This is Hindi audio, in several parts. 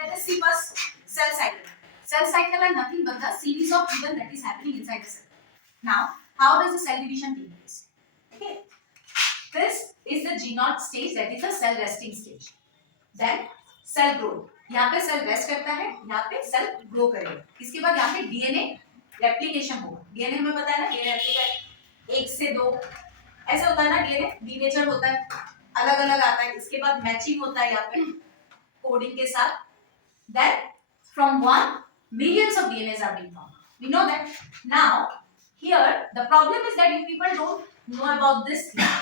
Let us see first cell cycle. Cell cycle are nothing but the series of events that is happening inside the cell. Now, how does the cell division take place? Okay, this is the G0 stage, that is the cell resting stage. Then cell growth. यहाँ पे सेल रेस्ट करता है, यहाँ पे सेल ग्रो करेगा. इसके बाद यहाँ पे डीएनए रेप्लिकेशन होगा. डीएनए हमें पता है ना, डीएनए रेप्लिकेट 1 से 2 ऐसे होता है ना. डीएनए डीनेचर होता है, अलग अलग आता है. इसके बाद मैचिंग होता है यहाँ पे कोडिंग के साथ. Then from one millions of DNAs are being found. We know that. Now here the problem is that you people don't know about this thing.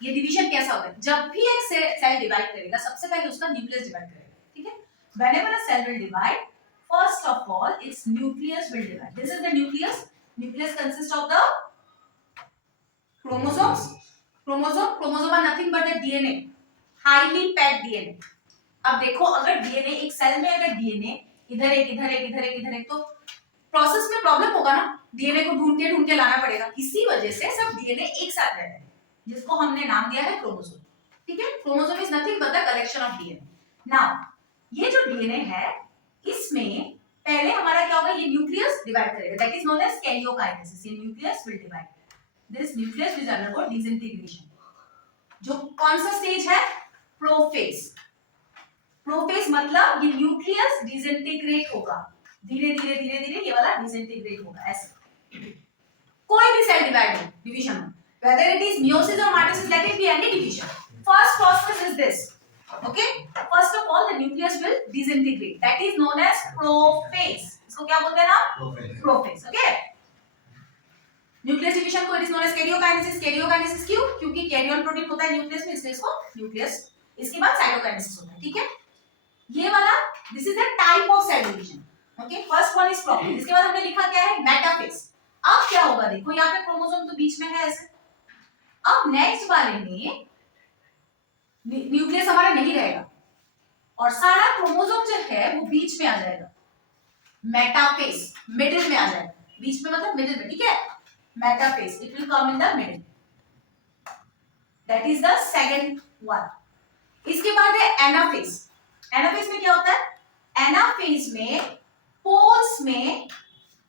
ये डिवीजन कैसा होता है? जब भी एक सेल डिवाइड करेगा सबसे पहले उसका न्यूक्लियस डिवाइड करेगा. ठीक है? Whenever a cell will divide, first of all its nucleus will divide. This is the nucleus. Nucleus consists of the chromosomes. Chromosome are nothing but the DNA, highly packed DNA. अब देखो, अगर डीएनए एक सेल में, अगर डीएनए इधर एक इधर एक इधर एक इधर एक, तो प्रोसेस में प्रॉब्लम होगा ना. डीएनए को ढूंढ के लाना पड़ेगा. इसी वजह से सब डीएनए एक साथ रहते हैं, जिसको हमने नाम दिया है क्रोमोसोम. ठीक है? Chromosome is nothing but the collection of DNA. Now ये जो डीएनए है, इसमें पहले हमारा क्या होगा, ये न्यूक्लियस डिवाइड करेगा. That is known as karyokinesis. ये nucleus will divide. This nucleus will undergo disintegration. जो कौन सा स्टेज है? प्रोफेज. प्रोफेज मतलब ये न्यूक्लियस डिसइंटीग्रेट होगा. धीरे धीरे धीरे धीरे ये वाला डिसइंटीग्रेट होगा. ऐसे कोई भी सेल डिवाइड हो, डिवीजन हो, whether it is meiosis or mitosis, let it be any division. First process is this. Okay? First of all, the nucleus will disintegrate. That is known as prophase. इसको क्या बोलते हैं ना? Prophase. Okay? न्यूक्लियस डिवीजन को it is known as karyokinesis. Karyokinesis क्यों? क्योंकि कैरियन प्रोटीन होता है न्यूक्लियस में, इसलिए इसको न्यूक्लियस. इसके बाद साइटोकाइनेसिस होता है. ठीक है? ये वाला this is the type of cell division. Okay, first one is prophase. इसके बाद हमने लिखा क्या है? मेटाफेज. अब क्या होगा, देखो यहाँ पे क्रोमोसोम तो बीच में है ऐसे. अब नेक्स्ट वाले में न्यूक्लियस हमारा नहीं रहेगा और सारा क्रोमोसोम जो है वो बीच में आ जाएगा. मेटाफेज, मिडिल में आ जाएगा. बीच में मतलब मिडिल में. ठीक है? Metaphase, it will come in the middle. That is the second one. इसके बाद है एनाफेज. एनाफेज में क्या होता है? एनाफेज में पोल्स में,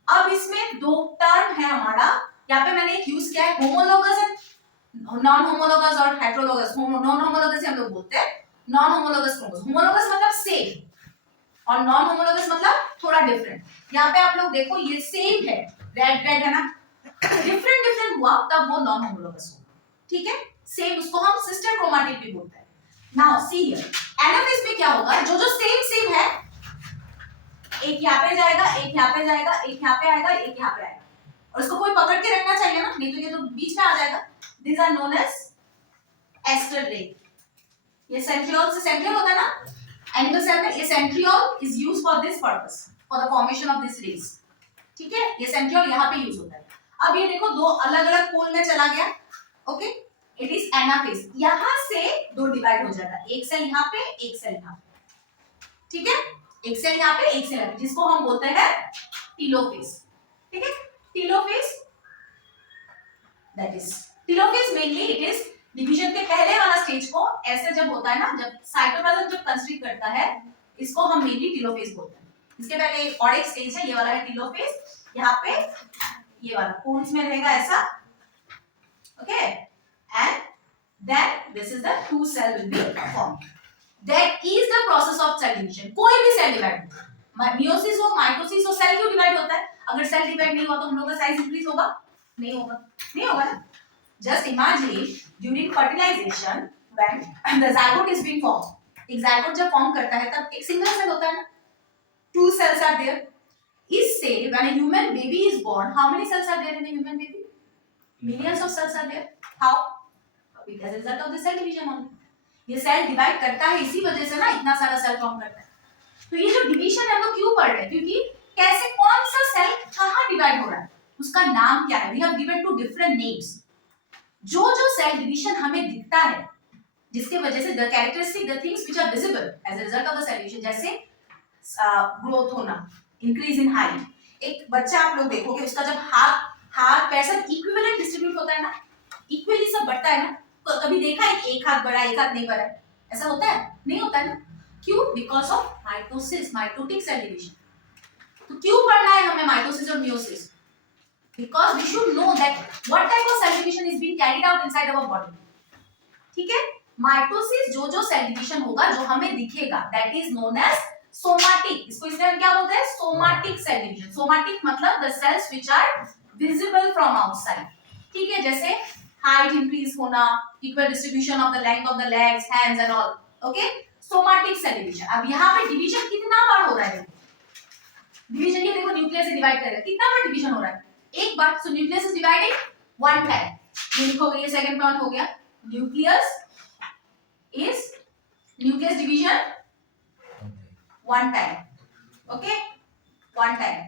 अब इसमें दो टर्म है हमारा. यहाँ पे मैंने एक यूज किया है होमोलोगस एंड नॉन होमोलोगस और हेटेरोलोगस. नॉन होमोलोगस हम लोग बोलते हैं नॉन होमोलोगस क्रोमोसोम. होमोलोगस मतलब सेम और नॉन होमोलोगस मतलब थोड़ा डिफरेंट. यहाँ पे आप लोग देखो ये सेम है, रेड रेड है ना. डिफरेंट डिफरेंट हुआ तब वो नॉन होमोलोगस होगा. ठीक है? सेम उसको हम सिस्टर क्रोमैटिड भी बोलते हैं. नाउ सी हियर, एनाफेज में क्या होगा? जो जो सेम है, एक यहाँ पे जाएगा, एक यहाँ पे जाएगा, एक यहाँ पे आएगा, एक यहाँ पे आएगा, और इसको कोई पकड़ के रखना चाहिए ना, नहीं तो ये तो बीच में आ जाएगा. These are known as aster ray. ये सेंट्रियोल से सेंट्रियोल होता है ना एनिमल सेल में. ये centriole is used for this purpose, for the formation of this rays. ठीक है? ये सेंट्रियोल यहाँ पे यूज होता है. अब ये देखो दो अलग अलग पोल में चला गया. Okay, it is anaphase. यहां से दो डिवाइड हो जाएगा, एक सेल यहाँ पे, एक सेल यहाँ पे. ठीक है? एक सेल यहाँ पे, एक सेल यहाँ पे, जिसको हम बोलते हैं टीलोफेज. ठीक है? Telophase, that is telophase. Mainly it is division के पहले वाला स्टेज को ऐसे जब होता है ना, जब साइटोप्लाज्म जब कंस्ट्रिक्ट करता है, इसको हम मेनली टीलोफेज बोलते हैं. इसके पहले और एक स्टेज है, ये वाला है टीलोफेज. यहाँ पे ये वाला कोन्स में रहेगा ऐसा. Okay, and then this is the two cell will be formed. That is the process of cell division. कोई भी सेल डिवाइड हो, मियोसिस हो, माइटोसिस हो, सेल क्यों डिवाइड होता है? अगर सेल डिवाइड नहीं हुआ तो हम लोग का साइज इंक्रीज होगा? नहीं होगा. नहीं होगा ना. Just imagine during fertilization when the zygote is being formed. एक zygote जब फॉर्म करता है तब एक सिंगल सेल होता है ना, two cells are there. इससे when a human baby is born, how many cells are there in a human baby? Millions of cells are there. How? Because as a result of the cell division only. ये सेल डिवाइड करता है, इसी वजह से ना इतना सारा सेल फॉर्म करता है. तो ये जो डिवीजन हम लोग क्यों पढ़ रहे हैं? क्योंकि कैसे कौन सा सेल कहाँ डिवाइड हो रहा है, उसका नाम क्या है. We have given two different names. जो जो सेल डिवीजन हमें दिखता है, जिसके वजह से the characteristic, the things which are visible as a result of the cell division, जैसे ग्रोथ होना, इंक्रीज इन हाइट. एक बच्चा आप लोग देखोगे, उसका जब हाथ पैर सब इक्विवेलेंट डिस्ट्रीब्यूट होता है ना, इक्वली सब बढ़ता है ना. कभी देखा है एक हाथ बड़ा एक हाथ नहीं बड़ा? ऐसा होता है? नहीं होता है ना. क्यों? Because of mitosis, mitotic cell division. तो क्यों पढ़ना है हमें माइटोसिस और meiosis? Because we should know that what type of cell division is being carried out inside our body. ठीक है, माइटोसिस जो सेल डिवीजन होगा जो हमें दिखेगा that is known as somatic. इसको इसलिए हम क्या बोलते हैं? Somatic cell division. सोमाटिक मतलब the cells which are visible from outside. ठीक है, जैसे हाइट इंक्रीज होना, equal distribution of the length of the legs, hands and all. Okay, somatic cell division. अब यहाँ पे डिवीजन कितना बार हो रहा है? डिवीजन ये देखो, न्यूक्लियस से डिवाइड करेगा, कितना बार डिवीजन हो रहा है? एक बार। So nucleus is dividing one time. ये लिखोगे, ये सेकंड पॉइंट हो गया। Nucleus division one time. Okay, one time.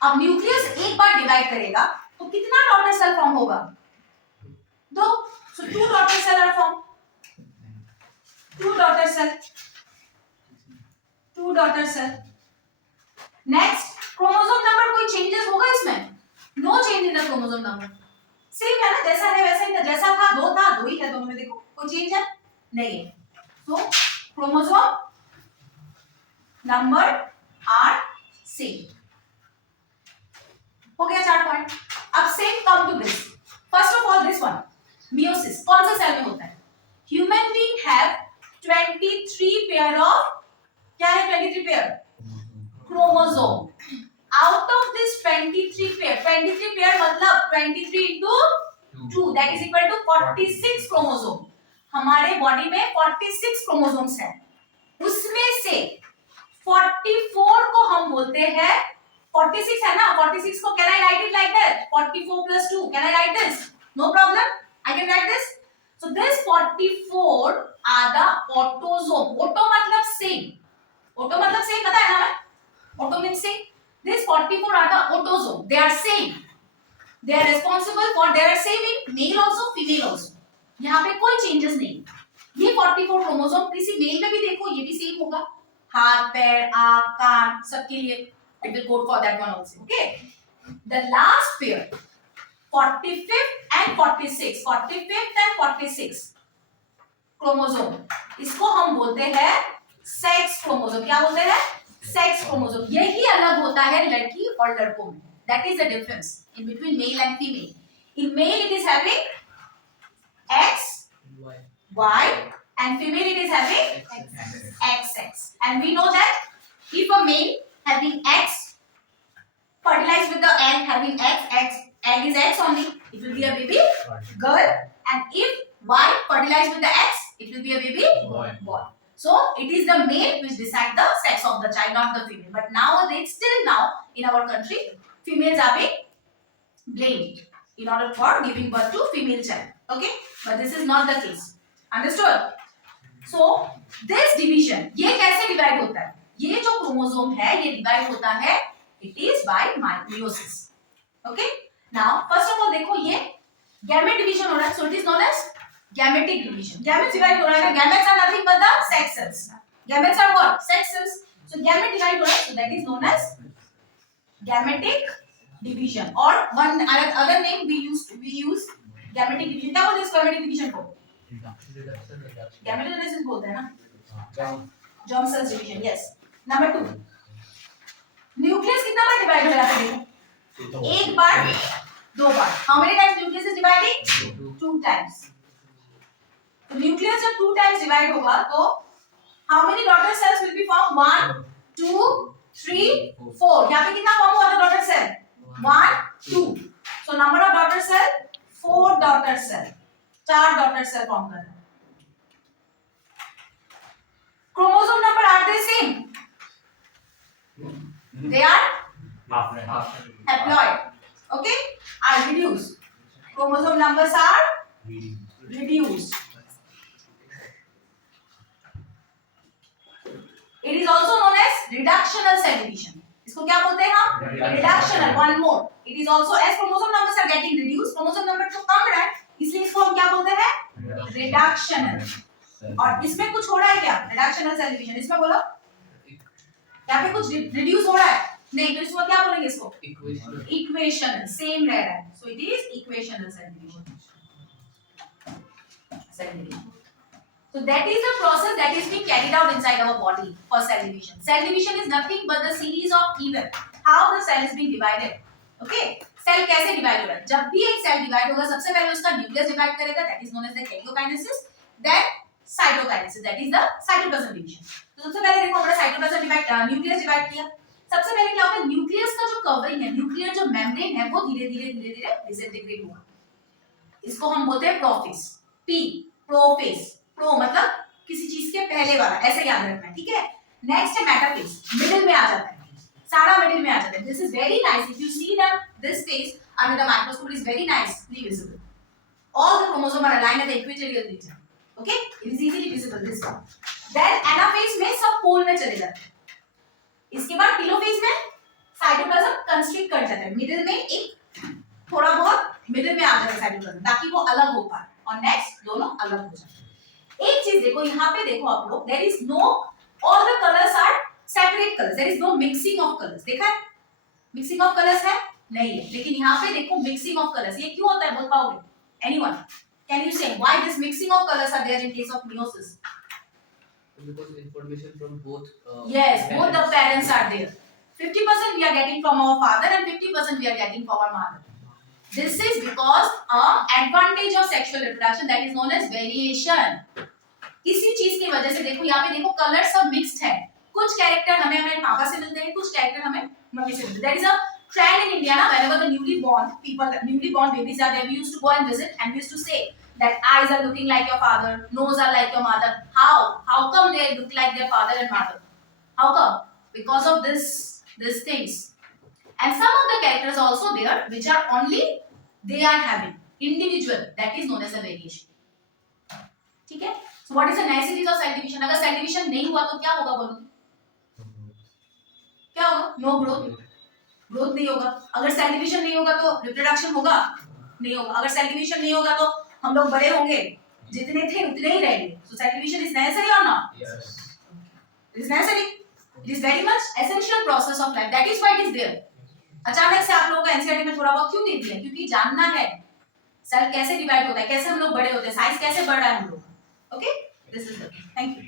अब न्यूक्लियस एक बार डिवाइड करेगा तो कितना डॉटर सेल फॉर्म होगा? दो। So two daughter cell are form, two daughter cell, two daughter cell. Next, chromosome number कोई चेंजेस होगा इसमें? No change in the chromosome number. Same है ना, जैसा है वैसा ही था, जैसा था दो ही है दोनों में। देखो कोई चेंज है नहीं है। So chromosome number are same. हो गया 4 पॉइंट। अब same come to this. First of all this one, meiosis कौन सा सेल में होता है? Human being have 23 pair of, क्या है 23 pair? Chromosome. Out of this 23 pair मतलब 23 into 2 that is equal to 46 chromosome. हमारे बॉडी में 46 क्रोमोसोम्स हैं। उसमें से 44 को हम बोलते हैं, 46 है ना, 46 को can I write it like that? 44 plus 2, can I write this? No problem, I can write this. So this 44 are the autosome. Auto मतलब सेम, ऑटो मतलब सेम, पता है ना हमें? Auto means same. These 44 are the autosome. They are same. They are responsible for, they are same in male also, female also. यहाँ पे कोई changes नहीं। ये 44 क्रोमोसोम किसी मेल में भी देखो, ये भी सेम होगा। हाथ, पैर, आँख, कान, सबके लिए it will go for that one also. Okay. The last pair, 45th and 46, 45th and 46 chromosome, इसको हम बोलते हैं सेक्स क्रोमोसोम। क्या बोलते हैं? Sex chromosome. यही अलग होता है लड़की और लड़कों में। That is the difference in between male and female. In male it is having X, Y, and female it is having XX. And we know that if a male having X fertilized with the egg having egg is X only, it will be a baby girl. And if Y fertilized with the X, it will be a baby boy. So it is the male which decide the sex of the child, not the female. But nowadays, still now in our country, females are being blamed in order for giving birth to female child. Okay, but this is not the case. Understood? So this division, ये कैसे डिवाइड होता है? ये जो क्रोमोसोम है ये डिवाइड होता है, it is by meiosis. Okay. Now first of all देखो ये गैमेट डिवीजन हो रहा है, so it is known as gametic division. Gametes divide हो रहा है, gametes are nothing but the sex cells. Gametes are what? Sex cells. So gamete divide हो रहा है, so that is known as gametic division. Or one other name we use gametic division. क्या बोलते हैं इस gametic division को? Gametogenesis बोलते हैं ना? Germ cells division. Yes. Number 2. Nucleus कितना बार divide हो जाता है? देखो, एक बार, दो बार. How many times nucleus is dividing? 2 times. तो न्यूक्लियस जब 2 टाइम्स डिवाइड होगा तो how many daughter cells will be form? 1 2 3 4। यहाँ पे कितना फॉर्म हुआ था daughter cell? 1 2। So number of daughter cell 4 daughter cell, 4 daughter cell form कर रहे हैं। Chromosome number are they same? They are haploid. Okay, are reduced. Chromosome numbers are reduced. It is also known as reductional cell division. इसको क्या बोलते हैं हम? Reductional. One more. It is also as chromosome numbers are getting reduced. Chromosome number तो कम रहा है, इसलिए इसको हम क्या बोलते हैं? Reductional. और इसमें कुछ हो रहा है क्या? Reductional cell division. इसमें बोलो, यहाँ पे कुछ reduce हो रहा है? नहीं, तो इसको क्या बोलेंगे इसको? Equational. Same रह रहा है. So it is equational cell division. Cell division. So that is the process that is being carried out inside our body for cell division. Cell division is nothing but the series of events how the cell is being divided. Okay? Cell कैसे डिवाइड हो रहा है? जब भी एक सेल डिवाइड होगा सबसे पहले उसका न्यूक्लियस डिवाइड करेगा, that is known as the karyokinesis, then cytokinesis, that is the cytoplasm division. तो सबसे पहले देखो हमारा साइटोप्लाज्म डिवाइड न्यूक्लियस डिवाइड किया. सबसे पहले क्या होता है, न्यूक्लियस का जो कवरिंग है, न्यूक्लियर जो मेम्ब्रेन है वो धीरे-धीरे डिसइंटीग्रेट होगा. इसको हम बोलते हैं प्रोफेज. पी प्रोफेज, प्रो मतलब किसी चीज के पहले वाला, ऐसे याद रखना है, ठीक है. नेक्स्ट है मेटाफेज, मिडिल में आ जाता है, सारा मिडिल में आ जाता है. This is very nice, if you see that this phase under the microscope is very nicely visible. All the chromosomes are aligned at the equatorial region. Okay, it is easily visible this one. Then anaphase में सब पोल में चले जाते हैं. इसके बाद टेलोफेज में साइटोप्लाज्म कंस्ट्रिक्ट कर जाता है, मिडिल में एक थोड़ा बहुत मिडिल में आ जाता है साइटोप्लाज्म ताकि वो अलग हो पाए, और नेक्स्ट दोनों अलग हो जाते हैं. एक चीज देखो यहाँ पे, देखो आप लोग, there is no, all the colours are separate colours, there is no mixing of colours. देखा है मिक्सिंग ऑफ कलर्स है नहीं है, लेकिन यहाँ पे देखो मिक्सिंग ऑफ कलर्स. ये क्यों होता है बोल पाओगे? Anyone can you say why this mixing of colours are there in case of meiosis? Because information from both Yes, both the parents are there. 50% we are getting from our father and 50% we are getting from our mother. This is because advantage of sexual reproduction, that is known as variation. किसी चीज की वजह से देखो यहाँ पे देखो कलर सब मिक्स्ड है. कुछ कैरेक्टर हमें हमारे पापा से मिलते हैं, कुछ कैरेक्टर हमें मम्मी से मिलते हैं. That is a trend in India now. Whenever the newly born people, newly born babies are there, we used to go and visit and we used to say that eyes are looking like your father, nose are like your mother. How come they look like their father and mother? How come? Because of these things. And some of the characters also there which are only they are having individual, that is known as a variation. ठीक है? So what is the niceties of cell division? अगर cell division नहीं हुआ तो क्या होगा बोलो? क्या होगा? No growth. ग्रोथ नहीं होगा. अगर सेल डिवीजन नहीं होगा तो रिप्रोडक्शन होगा नहीं होगा. अगर सेल डिवीजन नहीं होगा तो हम लोग बड़े होंगे, जितने थे उतने ही रहेंगे. So cell division is necessary और not? Yes, it is necessary. It is very much essential process of life, that is why it is there. अचानक से आप लोगों को एनसीईआरटी में थोड़ा बहुत क्यों दे दिया? क्योंकि जानना है सेल कैसे डिवाइड होता है, कैसे हम लोग बड़े होते हैं, साइज कैसे बढ़ रहा है हम लोग. Okay, this is it. Thank you.